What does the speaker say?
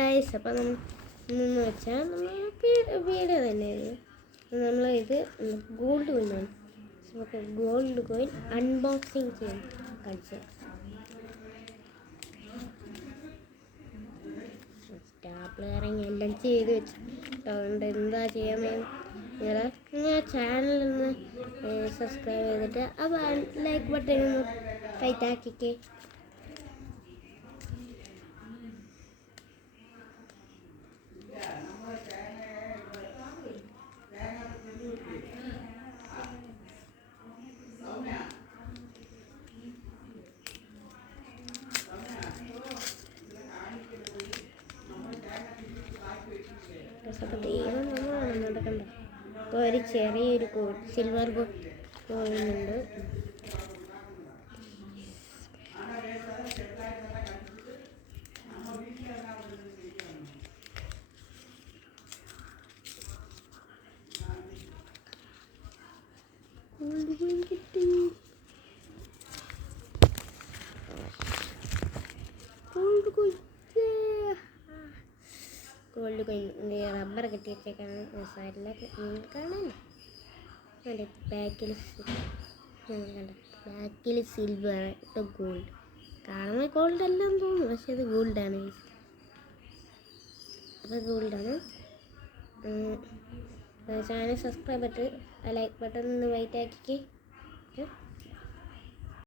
Guys, അപ്പം എന്ന് വെച്ചാൽ നമ്മൾ വീഡിയോ തന്നെയായിരുന്നു. ഇത് ഗോൾഡ് കോയിനാണ്. നമുക്ക് ഗോൾഡ് കോയിൻ അൺബോക്സിങ് ചെയ്യാൻ കാണിച്ചു. സ്റ്റാപ്ലർ എല്ലാം ചെയ്ത് വെച്ചു. അതുകൊണ്ട് എന്താ ചെയ്യാൻ നിങ്ങൾ ചാനൽ ഒന്ന് സബ്സ്ക്രൈബ് ചെയ്തിട്ട് അപ്പോൾ ലൈക്ക് ബട്ടൺ ഒന്ന് ടൈറ്റാക്കിക്കേ. നടക്കണ്ട. ഇപ്പോൾ ഒരു ചെറിയൊരു സിൽവർ കോയിനുണ്ട്. ഗോൾഡ് കോയിൻ കിട്ടി. ഗോൾഡ് കോയിൻ റബ്ബർ കെട്ടി വെച്ചേക്കാണ് സൈഡിലൊക്കെ കാണാൻ. ബാക്കിൽ സിൽവർ ഗോൾഡ് കാണുമ്പോൾ ഗോൾഡ് എല്ലാം തോന്നും, പക്ഷെ ഇത് ഗോൾഡാണ്. അപ്പോൾ ഗോൾഡാണ്. Channel subscribe button like button ഒന്ന് വെയിറ്റ് ആക്കിക്കേ.